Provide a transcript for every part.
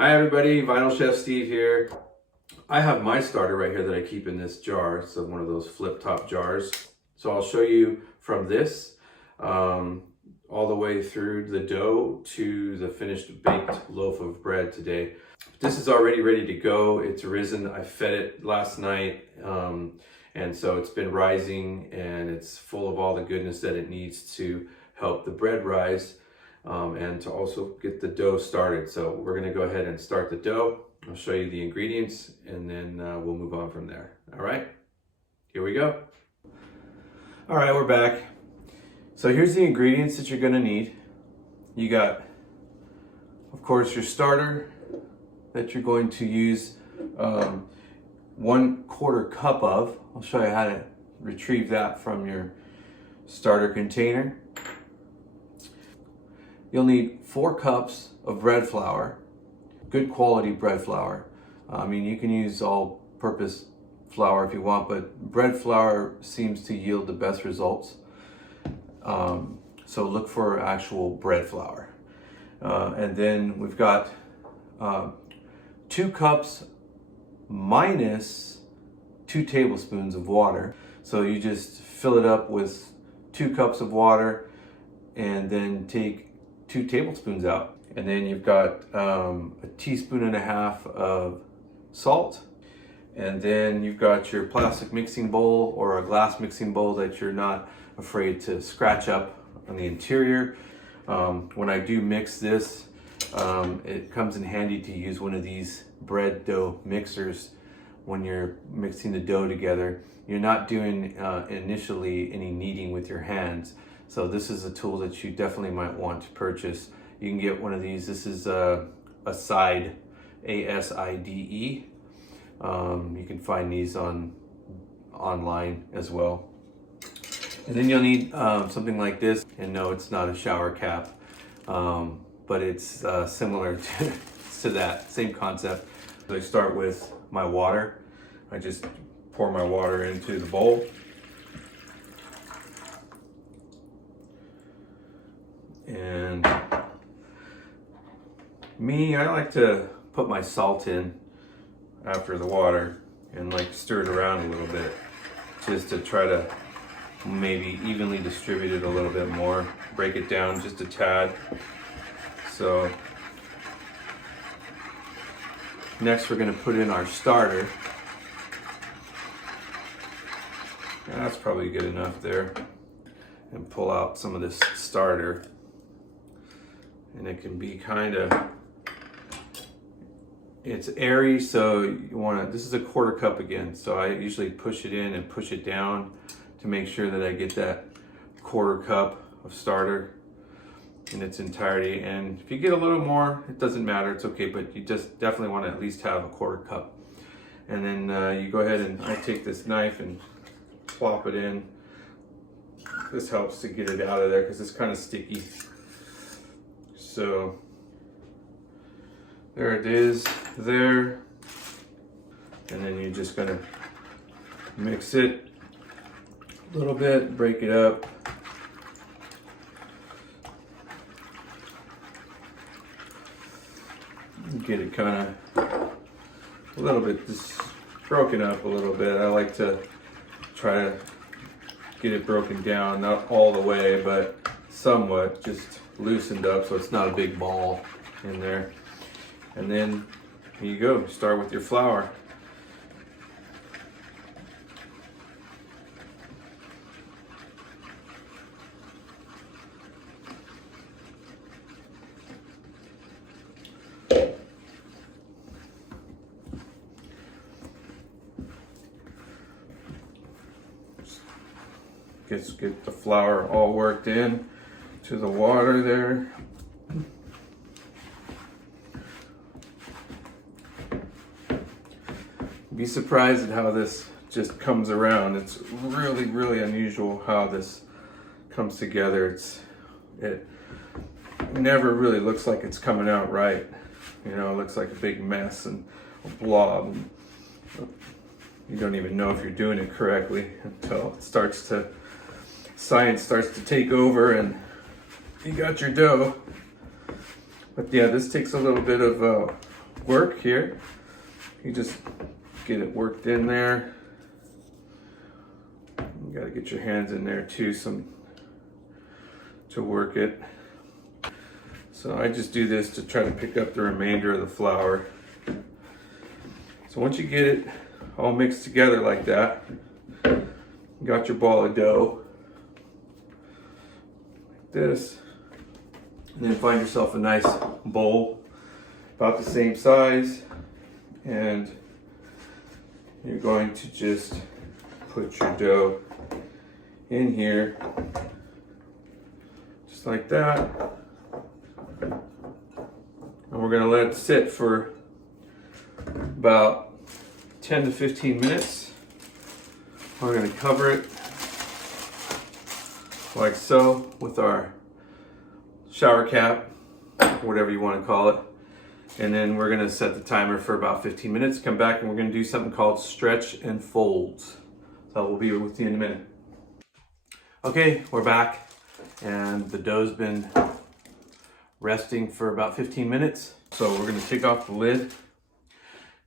Hi everybody, Vinyl Chef Steve here. I have my starter right here that I keep in this jar. It's one of those flip top jars. So I'll show you from this all the way through the dough to the finished baked loaf of bread today. This is already ready to go. It's risen. I fed it last night and so it's been rising and it's full of all the goodness that it needs to help the bread rise. And to also get the dough started. So we're going to go ahead and start the dough. I'll show you the ingredients and then we'll move on from there. All right, here we go. All right, we're back. So here's the ingredients that you're going to need. You got, of course, your starter that you're going to use 1/4 cup of. I'll show you how to retrieve that from your starter container. You'll need 4 cups of bread flour, good quality bread flour. I mean, you can use all-purpose flour if you want, but bread flour seems to yield the best results. So look for actual bread flour. And then we've got 2 cups minus 2 tablespoons of water. So you just fill it up with 2 cups of water and then take 2 tablespoons out. And then you've got a teaspoon and a half of salt. And then you've got your plastic mixing bowl or a glass mixing bowl that you're not afraid to scratch up on the interior. When I do mix this, it comes in handy to use one of these bread dough mixers when you're mixing the dough together. You're not doing initially any kneading with your hands. So this is a tool that you definitely might want to purchase. You can get one of these. This is a Side, A-S-I-D-E. You can find these online as well. And then you'll need something like this. And no, it's not a shower cap, but it's similar to that, same concept. So I start with my water. I just pour my water into the bowl. And I like to put my salt in after the water and like stir it around a little bit just to try to maybe evenly distribute it a little bit more, break it down just a tad. So next we're going to put in our starter. That's probably good enough there. And pull out some of this starter. And it can be kind of, it's airy, so you want to, this is a 1/4 cup again, so I usually push it in and push it down to make sure that I get that 1/4 cup of starter in its entirety. And if you get a little more, it doesn't matter, it's okay, but you just definitely want to at least have a 1/4 cup. And then you go ahead and I take this knife and plop it in. This helps to get it out of there because it's kind of sticky. So there it is there. And then you're just gonna mix it a little bit, break it up. Get it kind of a little bit just broken up a little bit. I like to try to get it broken down, not all the way, but somewhat, just loosened up so it's not a big ball in there. And then here you go, start with your flour. Get the flour all worked in to the water there. Be surprised at how this just comes around. It's really, really unusual how this comes together. It never really looks like it's coming out right. You know, it looks like a big mess and a blob. You don't even know if you're doing it correctly until science starts to take over and you got your dough. But yeah, this takes a little bit of work here. You just get it worked in there. You gotta get your hands in there too, to work it. So I just do this to try to pick up the remainder of the flour. So once you get it all mixed together like that, you got your ball of dough, like this, and then find yourself a nice bowl about the same size, and you're going to just put your dough in here, just like that. And we're going to let it sit for about 10 to 15 minutes. We're going to cover it like so with our shower cap, whatever you want to call it. And then we're going to set the timer for about 15 minutes. Come back and we're going to do something called stretch and folds. So we'll be with you in a minute. Okay, we're back, and the dough's been resting for about 15 minutes. So we're going to take off the lid.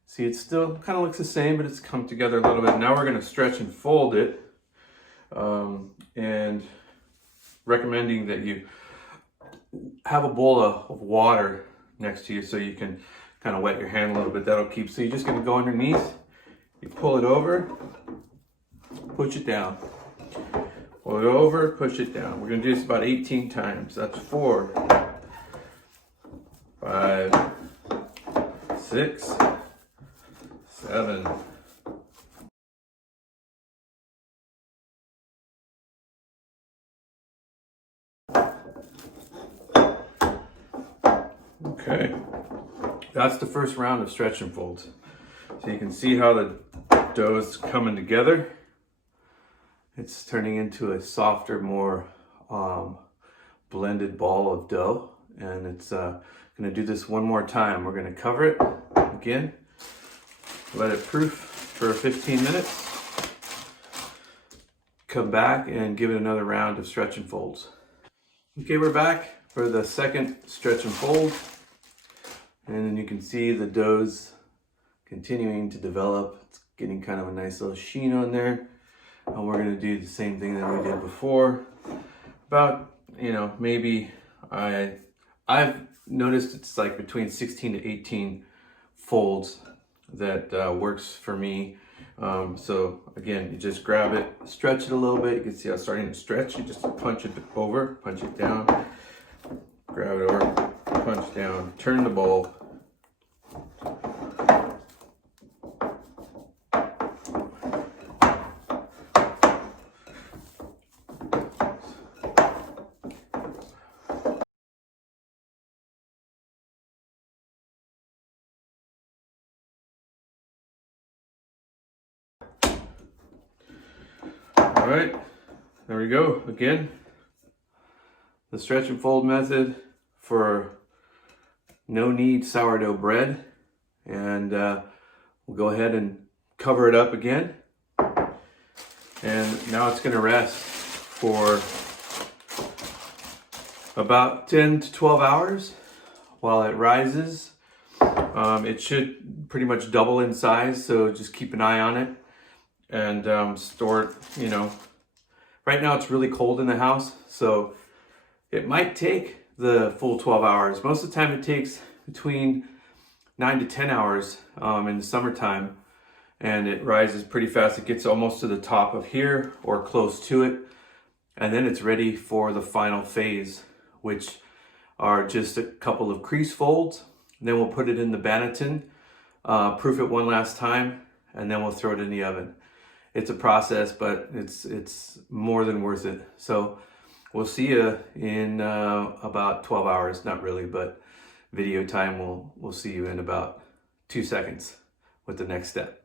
See, it still kind of looks the same, but it's come together a little bit. Now we're going to stretch and fold it, and recommending that you have a bowl of water next to you so you can kind of wet your hand a little bit. That'll keep. So you're just going to go underneath, you pull it over, push it down, pull it over, push it down. We're going to do this about 18 times. That's 4, 5, 6, 7. Okay, that's the first round of stretch and folds. So you can see how the dough is coming together. It's turning into a softer, more blended ball of dough. And it's gonna do this one more time. We're gonna cover it again, let it proof for 15 minutes, come back and give it another round of stretch and folds. Okay, we're back for the second stretch and fold. And then you can see the dough's continuing to develop. It's getting kind of a nice little sheen on there. And we're gonna do the same thing that we did before. About, maybe I've noticed it's like between 16 to 18 folds that works for me. So again, you just grab it, stretch it a little bit. You can see how it's starting to stretch. You just punch it over, punch it down, grab it over, punch down, turn the bowl. All right, there we go. Again, the stretch and fold method for no knead sourdough bread. And we'll go ahead and cover it up again. And now it's gonna rest for about 10 to 12 hours while it rises. It should pretty much double in size, so just keep an eye on it. And store it, right now it's really cold in the house, so it might take the full 12 hours. Most of the time it takes between 9 to 10 hours in the summertime, and it rises pretty fast. It gets almost to the top of here or close to it, and then it's ready for the final phase, which are just a couple of crease folds. And then we'll put it in the Banneton, proof it one last time, and then we'll throw it in the oven. It's a process, but it's more than worth it. So we'll see you in about 12 hours. Not really, but video time, we'll see you in about 2 seconds with the next step.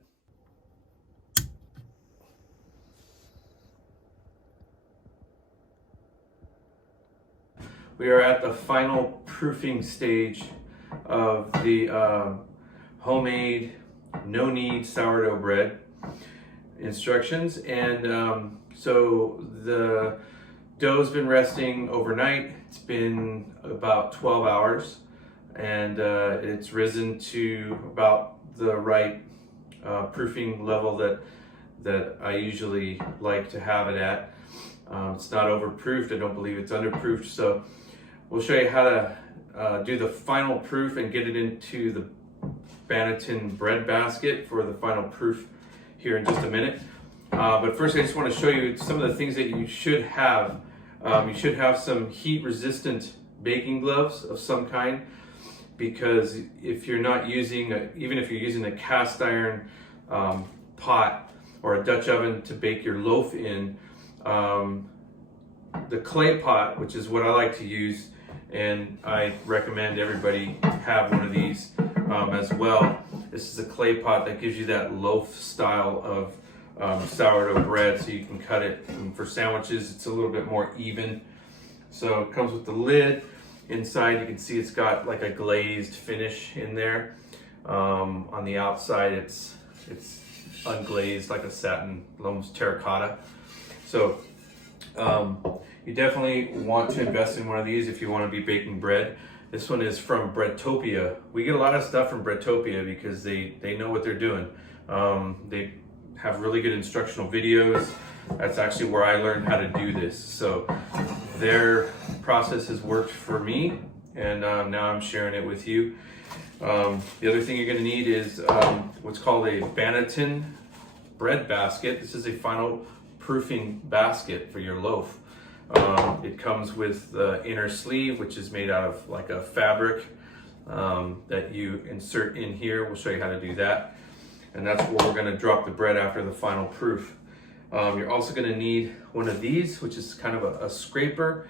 We are at the final proofing stage of the homemade no knead sourdough bread instructions. And so the dough's been resting overnight. It's been about 12 hours, and it's risen to about the right proofing level that I usually like to have it at. It's not overproofed. I don't believe it's underproofed. So we'll show you how to do the final proof and get it into the Banneton bread basket for the final proof here in just a minute. But first I just want to show you some of the things that you should have. You should have some heat resistant baking gloves of some kind, because if you're not using, even if you're using a cast iron pot or a Dutch oven to bake your loaf in, the clay pot, which is what I like to use, and I recommend everybody have one of these as well. This is a clay pot that gives you that loaf style of sourdough bread, so you can cut it. And for sandwiches, it's a little bit more even. So it comes with the lid. Inside you can see it's got like a glazed finish in there. On the outside it's unglazed, like a satin, almost terracotta. So you definitely want to invest in one of these if you want to be baking bread. This one is from Breadtopia. We get a lot of stuff from Breadtopia because they know what they're doing. They have really good instructional videos. That's actually where I learned how to do this. So their process has worked for me, and now I'm sharing it with you. The other thing you're going to need is what's called a Banneton bread basket. This is a final proofing basket for your loaf. It comes with the inner sleeve, which is made out of like a fabric that you insert in here. We'll show you how to do that. And that's where we're going to drop the bread after the final proof. You're also going to need one of these, which is kind of a scraper,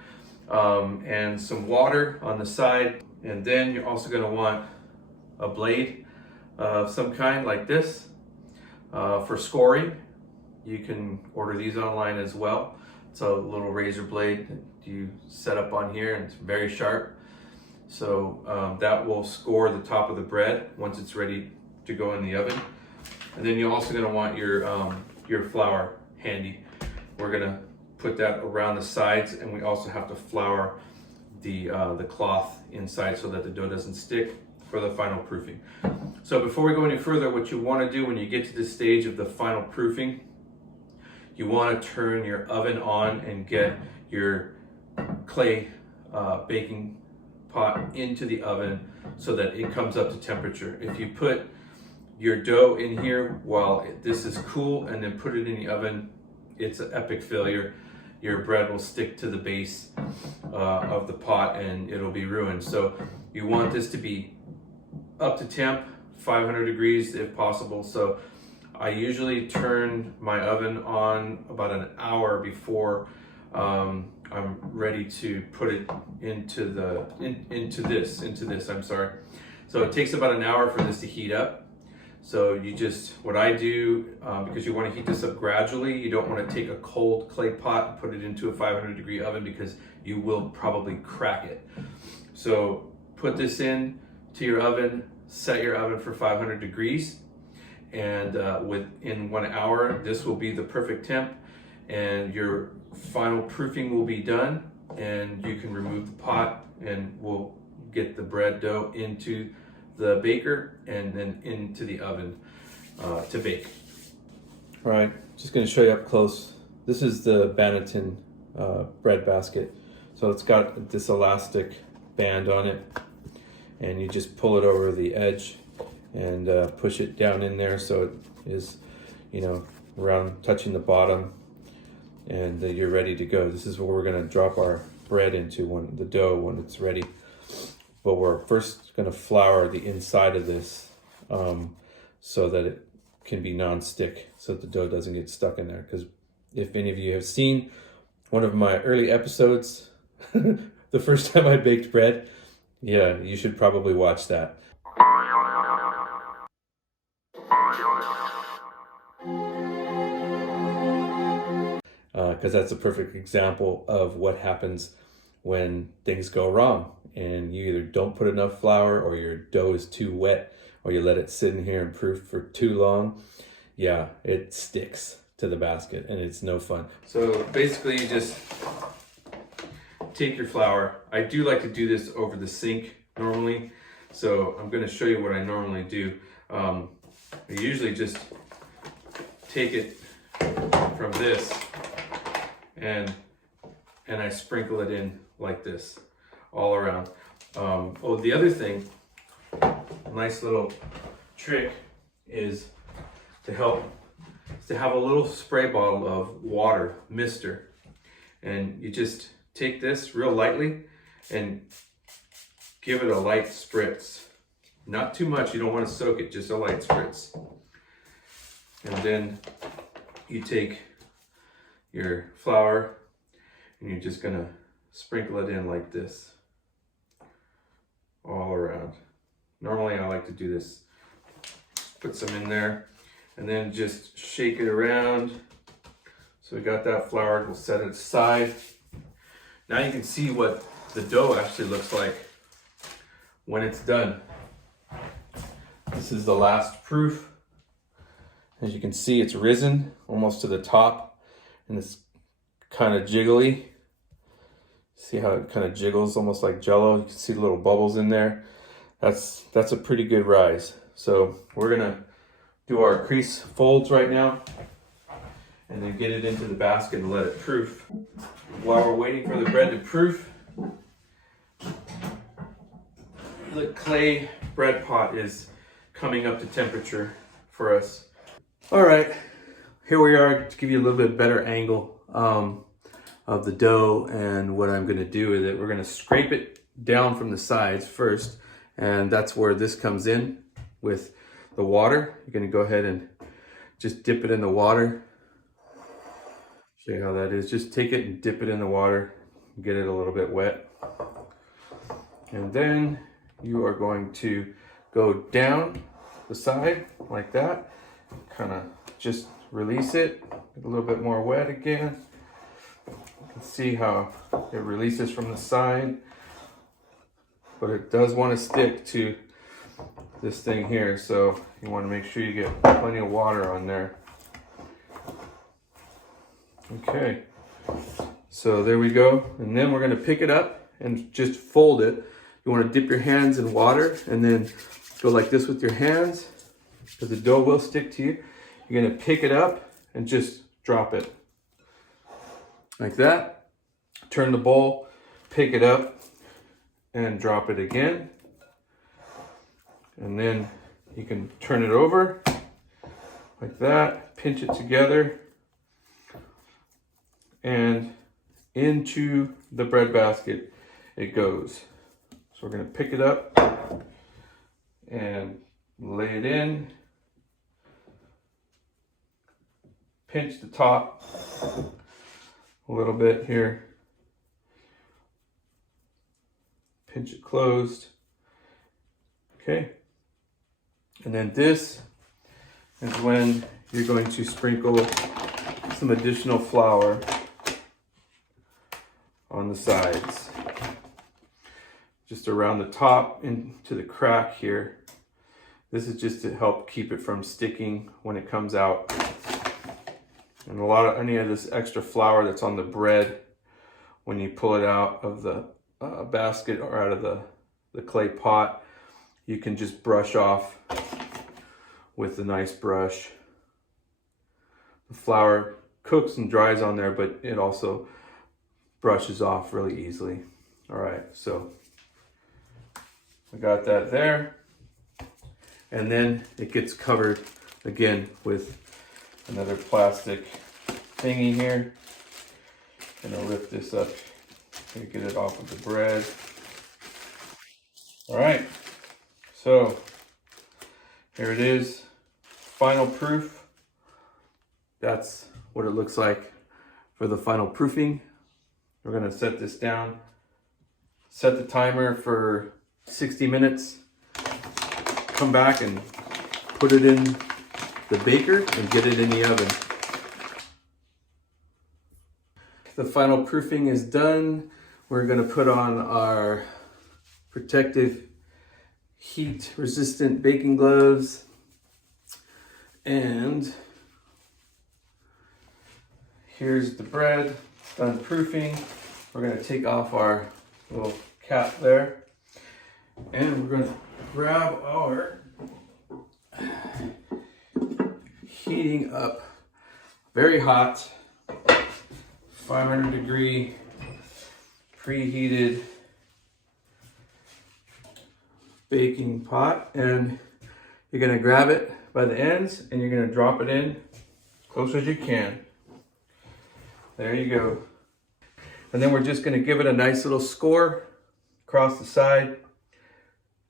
and some water on the side. And then you're also going to want a blade of some kind like this for scoring. You can order these online as well. It's a little razor blade that you set up on here, and it's very sharp. So that will score the top of the bread once it's ready to go in the oven. And then you're also going to want your flour handy. We're going to put that around the sides, and we also have to flour the cloth inside so that the dough doesn't stick for the final proofing. So before we go any further, what you want to do when you get to this stage of the final proofing, you want to turn your oven on and get your clay baking pot into the oven so that it comes up to temperature. If you put your dough in here while this is cool and then put it in the oven, it's an epic failure. Your bread will stick to the base of the pot and it'll be ruined. So you want this to be up to temp, 500 degrees if possible. So I usually turn my oven on about an hour before I'm ready to put it into this. I'm sorry. So it takes about an hour for this to heat up. So what I do, because you want to heat this up gradually, you don't want to take a cold clay pot and put it into a 500 degree oven because you will probably crack it. So put this in to your oven, set your oven for 500 degrees, and within 1 hour, this will be the perfect temp, and your final proofing will be done, and you can remove the pot, and we'll get the bread dough into the baker and then into the oven to bake. All right, just going to show you up close. This is the Banneton bread basket. So it's got this elastic band on it, and you just pull it over the edge and push it down in there so it is, around touching the bottom, and you're ready to go. This is where we're going to drop our bread into the dough when it's ready. But we're first going to flour the inside of this so that it can be non-stick, so that the dough doesn't get stuck in there. Because if any of you have seen one of my early episodes, the first time I baked bread, yeah, you should probably watch that. Because that's a perfect example of what happens when things go wrong and you either don't put enough flour, or your dough is too wet, or you let it sit in here and proof for too long. Yeah, it sticks to the basket and it's no fun. So basically you just take your flour. I do like to do this over the sink normally, So I'm going to show you what I normally do. I usually just take it from this and I sprinkle it in like this all around. Oh, the other thing, a nice little trick is to have a little spray bottle of water, mister, and you just take this real lightly and give it a light spritz. Not too much, you don't want to soak it, just a light spritz. And then you take your flour and you're just gonna sprinkle it in like this all around. Normally I like to do this, put some in there and then just shake it around. So we got that flour, we'll set it aside. Now you can see what the dough actually looks like when it's done. This is the last proof. As you can see, it's risen almost to the top and it's kind of jiggly. See how it kind of jiggles almost like jello? You can see the little bubbles in there. That's a pretty good rise. So we're gonna do our crease folds right now and then get it into the basket and let it proof. While we're waiting for the bread to proof, the clay bread pot is coming up to temperature for us. All right, here we are to give you a little bit better angle of the dough. And what I'm gonna do is that we're gonna scrape it down from the sides first, and that's where this comes in with the water. You're gonna go ahead and just dip it in the water. Show you how that is. Just take it and dip it in the water, get it a little bit wet. And then you are going to go down the side like that, kind of just release it, get a little bit more wet again. You can see how it releases from the side, but it does want to stick to this thing here, so you want to make sure you get plenty of water on there. Okay, so there we go. And then we're going to pick it up and just fold it. You want to dip your hands in water and then go like this with your hands, because the dough will stick to you. You're going to pick it up and just drop it like that. Turn the bowl, pick it up and drop it again. And then you can turn it over like that, pinch it together, and into the bread basket it goes. So we're going to pick it up and lay it in, pinch the top a little bit here, pinch it closed. Okay, and then this is when you're going to sprinkle some additional flour on the sides, just around the top into the crack here. This is just to help keep it from sticking when it comes out. And any of this extra flour that's on the bread, when you pull it out of the basket or out of the clay pot, you can just brush off with a nice brush. The flour cooks and dries on there, but it also brushes off really easily. All right, so we got that there. And then it gets covered again with another plastic thingy here. Gonna lift this up and get it off of the bread. All right, so here it is, final proof. That's what it looks like for the final proofing. We're gonna set this down, set the timer for 60 minutes, come back and put it in the baker and get it in the oven. The final proofing is done. We're gonna put on our protective heat resistant baking gloves, and here's the bread done proofing. We're gonna take off our little cap there, and we're gonna grab our heating up, very hot, 500 degree preheated baking pot, and you're going to grab it by the ends and you're going to drop it in close as you can. There you go. And then we're just going to give it a nice little score across the side,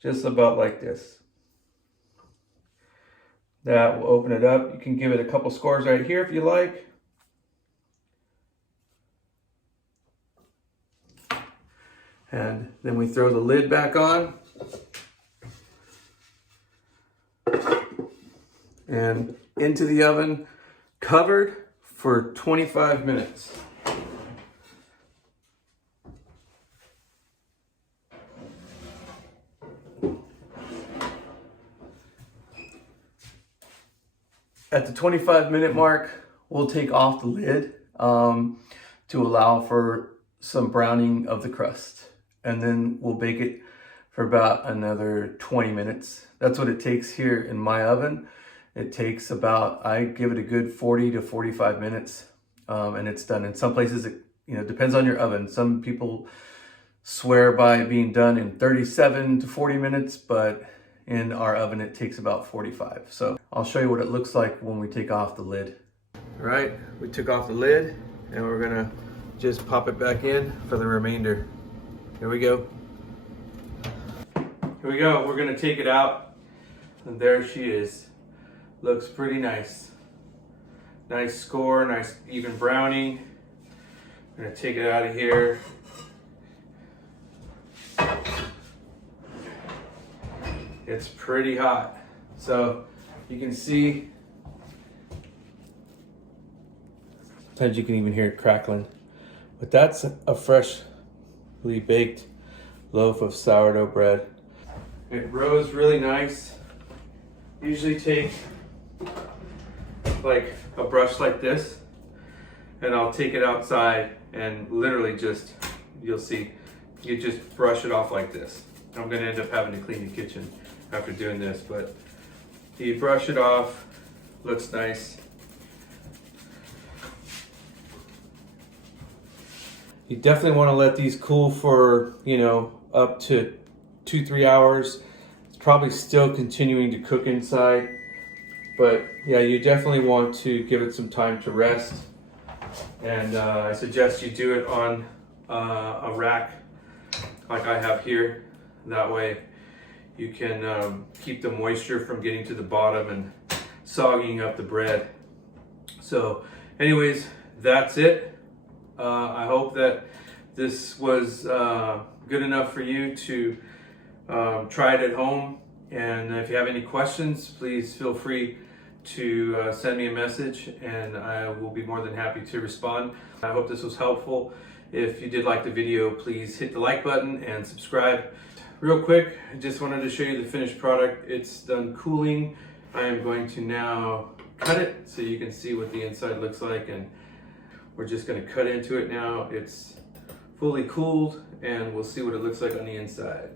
just about like this. That will open it up. You can give it a couple scores right here if you like. And then we throw the lid back on. And into the oven, covered for 25 minutes. At the 25-minute mark, we'll take off the lid to allow for some browning of the crust. And then we'll bake it for about another 20 minutes. That's what it takes here in my oven. It takes about, I give it a good 40 to 45 minutes and it's done. In some places, it depends on your oven. Some people swear by it being done in 37 to 40 minutes, but in our oven, it takes about 45. So I'll show you what it looks like when we take off the lid. All right, we took off the lid and we're gonna just pop it back in for the remainder. Here we go. Here we go, we're gonna take it out. And there she is. Looks pretty nice. Nice score, nice even browning. I'm gonna take it out of here. It's pretty hot. So you can see, sometimes you can even hear it crackling. But that's a freshly baked loaf of sourdough bread. It rose really nice. Usually take like a brush like this and I'll take it outside and literally just, you'll see, you just brush it off like this. I'm gonna end up having to clean the kitchen after doing this, but you brush it off, looks nice. You definitely want to let these cool for, up to 2-3 hours. It's probably still continuing to cook inside, but yeah, you definitely want to give it some time to rest. And I suggest you do it on a rack like I have here. That way you can keep the moisture from getting to the bottom and sogging up the bread. So anyways, that's it. I hope that this was good enough for you to try it at home. And if you have any questions, please feel free to send me a message and I will be more than happy to respond. I hope this was helpful. If you did like the video, please hit the like button and subscribe. Real quick, I just wanted to show you the finished product. It's done cooling. I am going to now cut it so you can see what the inside looks like, and we're just going to cut into it now. It's fully cooled and we'll see what it looks like on the inside.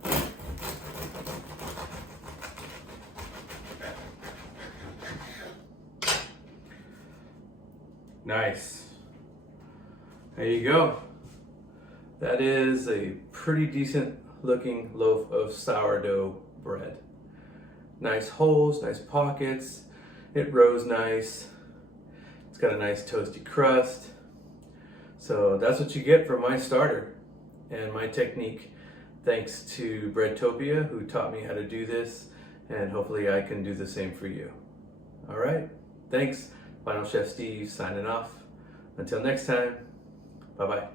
Nice. There you go. That is a pretty decent looking loaf of sourdough bread. Nice holes, nice pockets. It rose nice. It's got a nice toasty crust. So that's what you get for my starter and my technique. Thanks to Breadtopia, who taught me how to do this, and hopefully I can do the same for you. All right, thanks. Final Chef Steve signing off. Until next time, bye-bye.